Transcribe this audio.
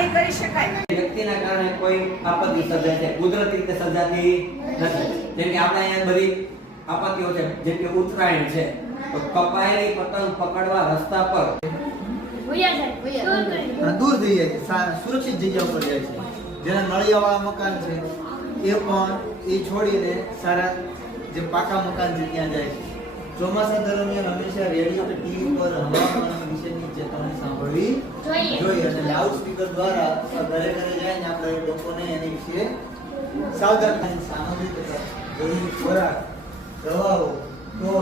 ભરપાઈ કરી શકાય. વ્યક્તિના કારણે કોઈ આપત્તિ સર્જાય છે, કુદરતી રીતે સર્જાતી નથી. જેમ કે આપણે અહીંયા બધી આપત્તિઓ છે, જેમ કે ઉત્તરાયણ છે, તો કપાયેલી પતંગ પકડવા રસ્તા પર દૂર થઈ જાય છે, સુરક્ષિત જગ્યા ઉપર જાય છે. જેના નળિયાવાળા મકાન છે એ પણ એ છોડીને સારા જે પાકા મકાન છે ત્યાં જાય છે. ચોમાસા દરમિયાન હંમેશા રેડિયો કે ટીવી પર હવામાન વિશેની ચેતવણી સાંભળવી જોઈએ અને લાઉડ સ્પીકર દ્વારા ઘરે ઘરે જઈને આપણે લોકોને એની વિશે સાવધાન સામગ્રી તથા જરૂરી ખોરાક દવાઓ તો